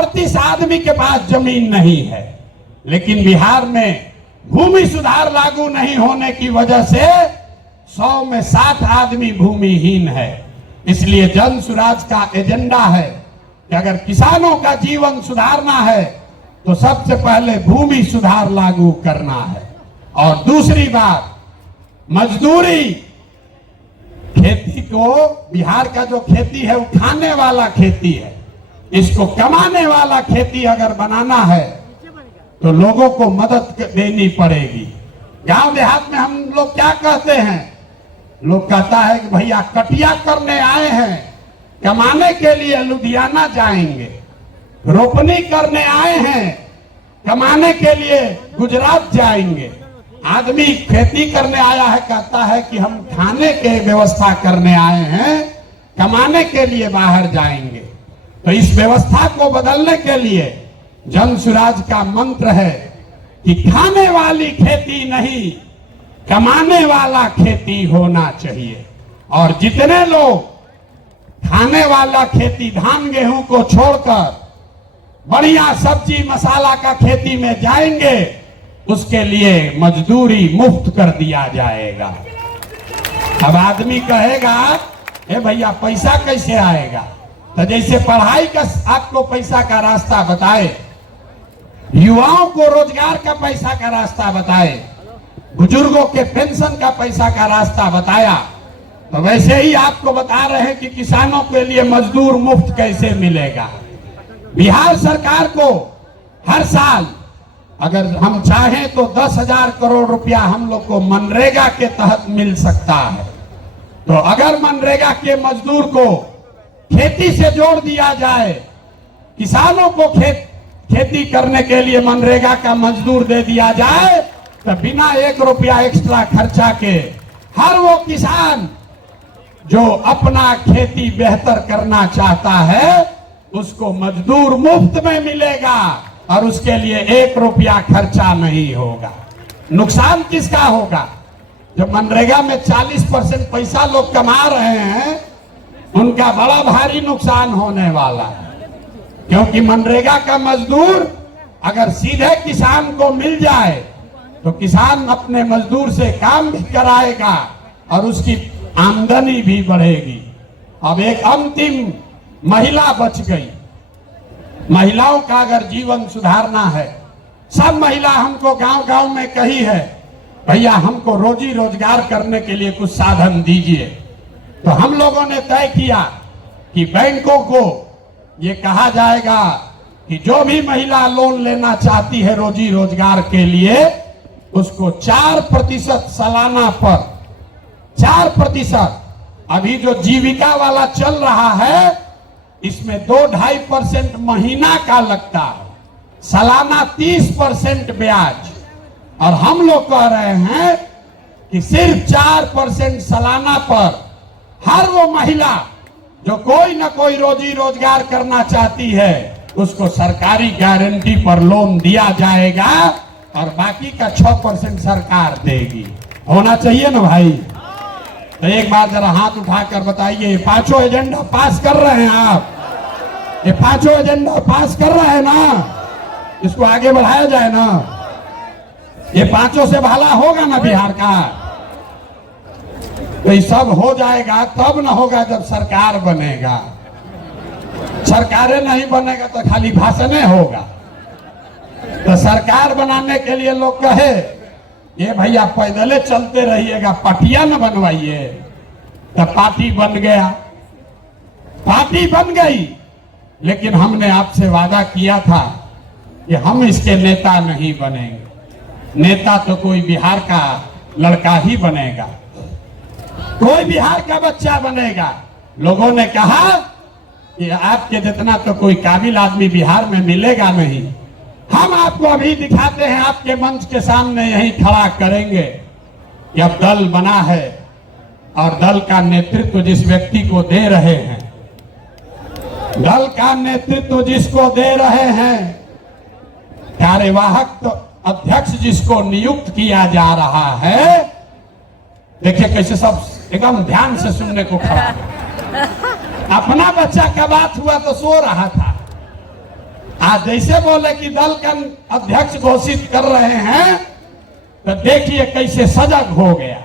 38 आदमी के पास जमीन नहीं है, लेकिन बिहार में भूमि सुधार लागू नहीं होने की वजह से 100 में 60 आदमी भूमिहीन है। इसलिए जन सुराज का एजेंडा है कि अगर किसानों का जीवन सुधारना है तो सबसे पहले भूमि सुधार लागू करना है। और दूसरी बात, मजदूरी। खेती को, बिहार का जो खेती है वो खाने वाला खेती है, इसको कमाने वाला खेती अगर बनाना है तो लोगों को मदद देनी पड़ेगी। गांव देहात में हम लोग क्या कहते हैं, लोग कहता है कि भैया कटिया करने आए हैं, कमाने के लिए लुधियाना जाएंगे, रोपनी करने आए हैं, कमाने के लिए गुजरात जाएंगे। आदमी खेती करने आया है, कहता है कि हम खाने के व्यवस्था करने आए हैं, कमाने के लिए बाहर जाएंगे। तो इस व्यवस्था को बदलने के लिए जन सुराज का मंत्र है कि खाने वाली खेती नहीं, कमाने वाला खेती होना चाहिए। और जितने लोग खाने वाला खेती, धान गेहूं को छोड़कर बढ़िया सब्जी मसाला का खेती में जाएंगे, उसके लिए मजदूरी मुफ्त कर दिया जाएगा। अब आदमी कहेगा, ए भैया पैसा कैसे आएगा? तो जैसे पढ़ाई का आपको पैसा का रास्ता बताए, युवाओं को रोजगार का पैसा का रास्ता बताए, बुजुर्गों के पेंशन का पैसा का रास्ता बताया, तो वैसे ही आपको बता रहे हैं कि किसानों के लिए मजदूर मुफ्त कैसे मिलेगा। बिहार सरकार को हर साल अगर हम चाहें तो 10,000 करोड़ रुपया हम लोग को मनरेगा के तहत मिल सकता है। तो अगर मनरेगा के मजदूर को खेती से जोड़ दिया जाए, किसानों को खेती करने के लिए मनरेगा का मजदूर दे दिया जाए, तो बिना 1 रुपया एक्स्ट्रा खर्चा के हर वो किसान जो अपना खेती बेहतर करना चाहता है उसको मजदूर मुफ्त में मिलेगा और उसके लिए 1 रुपया खर्चा नहीं होगा। नुकसान किसका होगा? जो मनरेगा में 40% पैसा लोग कमा रहे हैं, उनका बड़ा भारी नुकसान होने वाला है। क्योंकि मनरेगा का मजदूर अगर सीधे किसान को मिल जाए तो किसान अपने मजदूर से काम भी कराएगा और उसकी आमदनी भी बढ़ेगी। अब एक अंतिम महिला बच गई। महिलाओं का अगर जीवन सुधारना है, सब महिला हमको गांव-गांव में कही है, भैया हमको रोजी रोजगार करने के लिए कुछ साधन दीजिए। तो हम लोगों ने तय किया कि बैंकों को ये कहा जाएगा कि जो भी महिला लोन लेना चाहती है रोजी रोजगार के लिए, उसको 4% सालाना पर 4%, अभी जो जीविका वाला चल रहा है इसमें 2-2.5% महीना का लगता है, सालाना 30% ब्याज। और हम लोग कह रहे हैं कि सिर्फ 4% सालाना पर हर वो महिला जो कोई ना कोई रोजी रोजगार करना चाहती है उसको सरकारी गारंटी पर लोन दिया जाएगा और बाकी का 6% सरकार देगी। होना चाहिए ना भाई? तो एक बार जरा हाथ उठाकर बताइए, ये 5 एजेंडा पास कर रहे हैं आप? ये 5 एजेंडा पास कर रहे हैं ना? इसको आगे बढ़ाया जाए ना? ये 5 से भला होगा ना बिहार का? तो ये सब हो जाएगा तब न होगा जब सरकार बनेगा। सरकारें नहीं बनेगा तो खाली भाषण होगा। तो सरकार बनाने के लिए लोग कहे, ये भैया पैदले चलते रहिएगा, पार्टियां न बनवाइए। तो पार्टी बन गया, पार्टी बन गई, लेकिन हमने आपसे वादा किया था कि हम इसके नेता नहीं बनेंगे। नेता तो कोई बिहार का लड़का ही बनेगा, कोई बिहार का बच्चा बनेगा। लोगों ने कहा कि आपके जितना तो कोई काबिल आदमी बिहार में मिलेगा नहीं। हम आपको अभी दिखाते हैं, आपके मंच के सामने यही खड़ा करेंगे कि अब दल बना है और दल का नेतृत्व जिस व्यक्ति को दे रहे हैं, दल का नेतृत्व जिसको दे रहे हैं, कार्यवाहक तो अध्यक्ष जिसको नियुक्त किया जा रहा है, देखिए कैसे सब एकदम ध्यान से सुनने को खड़ा। अपना बच्चा का बात हुआ तो सो रहा था, आज जैसे बोले कि दल का अध्यक्ष घोषित कर रहे हैं, तो देखिए कैसे सजग हो गया।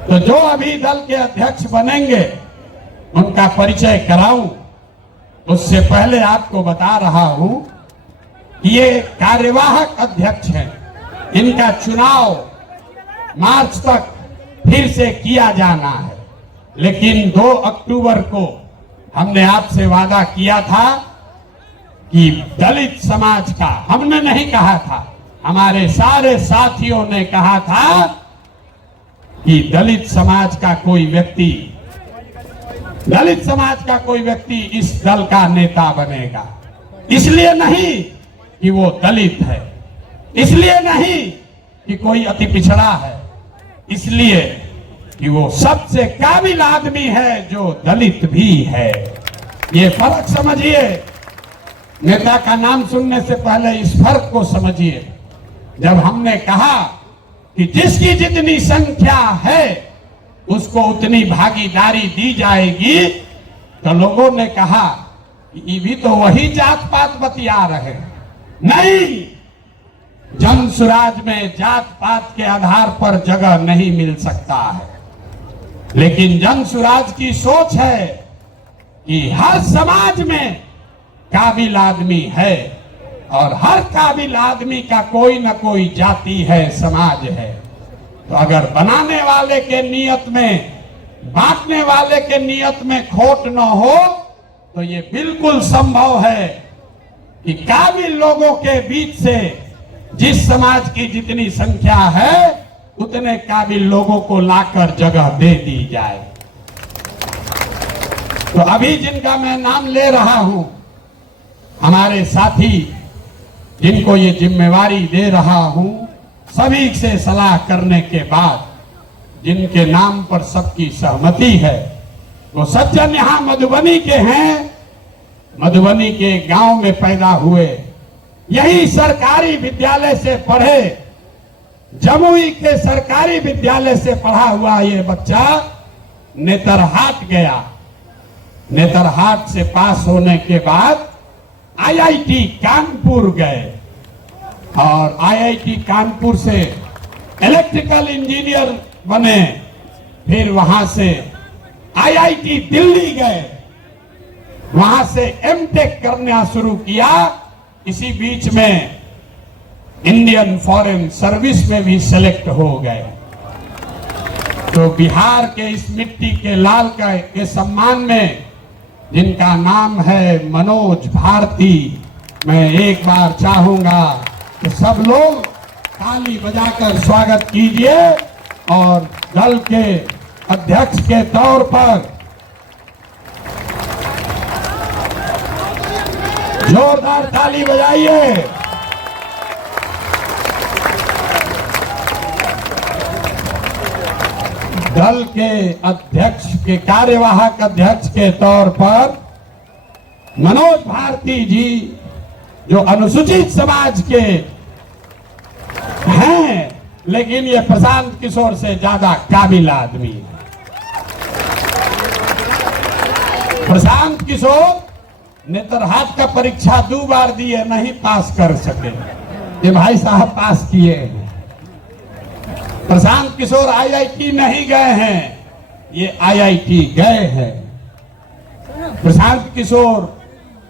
तो जो अभी दल के अध्यक्ष बनेंगे उनका परिचय कराऊं, उससे पहले आपको बता रहा हूं कि ये कार्यवाहक अध्यक्ष हैं। इनका चुनाव मार्च तक फिर से किया जाना है, लेकिन 2 अक्टूबर को हमने आपसे वादा किया था कि दलित समाज का, हमने नहीं कहा था, हमारे सारे साथियों ने कहा था कि दलित समाज का कोई व्यक्ति इस दल का नेता बनेगा। इसलिए नहीं कि वो दलित है, इसलिए नहीं कि कोई अति पिछड़ा है, इसलिए कि वो सबसे काबिल आदमी है जो दलित भी है। ये फर्क समझिए। नेता का नाम सुनने से पहले इस फर्क को समझिए। जब हमने कहा कि जिसकी जितनी संख्या है उसको उतनी भागीदारी दी जाएगी, तो लोगों ने कहा कि ये भी तो वही जात पात बतिया रहे। नहीं, जन सुराज में जात पात के आधार पर जगह नहीं मिल सकता है, लेकिन जन सुराज की सोच है कि हर समाज में काबिल आदमी है और हर काबिल आदमी का कोई न कोई जाति है, समाज है। तो अगर बनाने वाले के नियत में, बांटने वाले के नियत में खोट न हो, तो ये बिल्कुल संभव है कि काबिल लोगों के बीच से जिस समाज की जितनी संख्या है उतने काबिल लोगों को लाकर जगह दे दी जाए। तो अभी जिनका मैं नाम ले रहा हूं, हमारे साथी जिनको ये जिम्मेवारी दे रहा हूं, सभी से सलाह करने के बाद जिनके नाम पर सबकी सहमति है, वो सज्जन यहां मधुबनी के हैं, मधुबनी के गांव में पैदा हुए, यही सरकारी विद्यालय से पढ़े, जमुई के सरकारी विद्यालय से पढ़ा हुआ ये बच्चा नेतरहाट गया। नेतरहाट से पास होने के बाद आईआईटी कानपुर गए और आईआईटी कानपुर से इलेक्ट्रिकल इंजीनियर बने। फिर वहां से आईआईटी दिल्ली गए, वहां से एमटेक करना शुरू किया। इसी बीच में इंडियन फॉरेन सर्विस में भी सेलेक्ट हो गए। तो बिहार के इस मिट्टी के लाल के सम्मान में जिनका नाम है मनोज भारती, मैं एक बार चाहूंगा कि सब लोग ताली बजाकर स्वागत कीजिए और दल के अध्यक्ष के तौर पर जोरदार ताली बजाइए। दल के अध्यक्ष के, कार्यवाहक अध्यक्ष के तौर पर मनोज भारती जी, जो अनुसूचित समाज के हैं, लेकिन ये प्रशांत किशोर से ज्यादा काबिल आदमी है। प्रशांत किशोर नेतरहाट का परीक्षा 2 बार दिए, नहीं पास कर सके। ये भाई साहब पास किए हैं। प्रशांत किशोर आईआईटी नहीं गए हैं, ये आईआईटी गए हैं। Prashant Kishor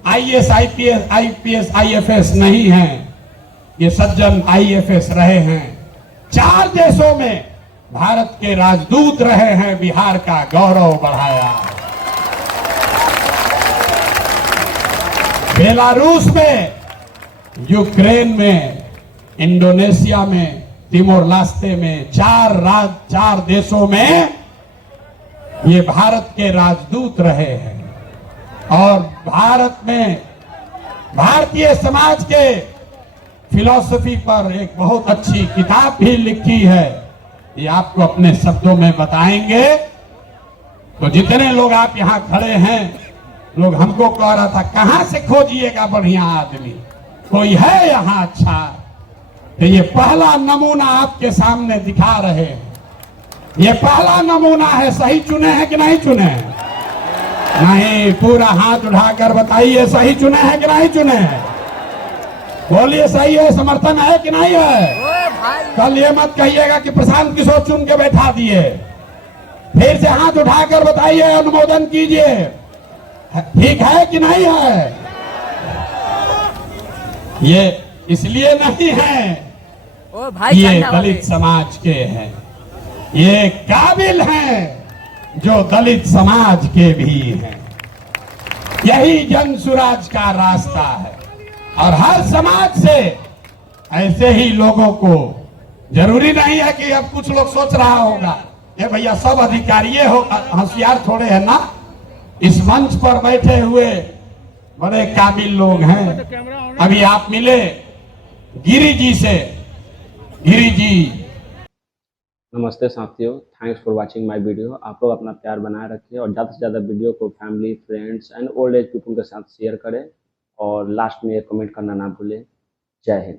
IAS, IPS, IFS नहीं हैं, ये सज्जन आईएफएस रहे हैं। 4 देशों में भारत के राजदूत रहे हैं, बिहार का गौरव बढ़ाया। बेलारूस में, यूक्रेन में, इंडोनेशिया में, तिमोर लास्ते में, 4 देशों में ये भारत के राजदूत रहे हैं। और भारत में भारतीय समाज के फिलॉसफी पर एक बहुत अच्छी किताब भी लिखी है, ये आपको अपने शब्दों में बताएंगे। तो जितने लोग आप यहाँ खड़े हैं, लोग हमको कह रहा था कहां से खोजिएगा बढ़िया आदमी, कोई है यहाँ अच्छा? तो ये पहला नमूना आपके सामने दिखा रहे हैं। ये पहला नमूना है, सही चुने हैं कि नहीं चुने हैं? नहीं, पूरा हाथ उठाकर बताइए सही चुने हैं कि नहीं चुने हैं? बोलिए सही है, समर्थन है कि नहीं है? कल ये मत कहिएगा कि प्रशांत किशोर चुन के बैठा दिए। फिर से हाथ उठाकर बताइए, अनुमोदन कीजिए, ठीक है कि नहीं है? ये इसलिए नहीं है ये दलित समाज के हैं, ये काबिल हैं जो दलित समाज के भी हैं। यही जन सुराज का रास्ता है और हर समाज से ऐसे ही लोगों को, जरूरी नहीं है कि अब कुछ लोग सोच रहा होगा ये भैया सब अधिकारी हो, होशियार थोड़े है ना। इस मंच पर बैठे हुए बड़े काबिल लोग हैं। अभी आप मिले गिरी जी से। गिरी जी, नमस्ते साथियों, thanks for watching my video. आप लोग अपना प्यार बनाए रखिए और ज़्यादा से ज़्यादा वीडियो को family, friends and old age people के साथ शेयर करें और लास्ट में एक कमेंट करना ना भूलें। जय हिंद।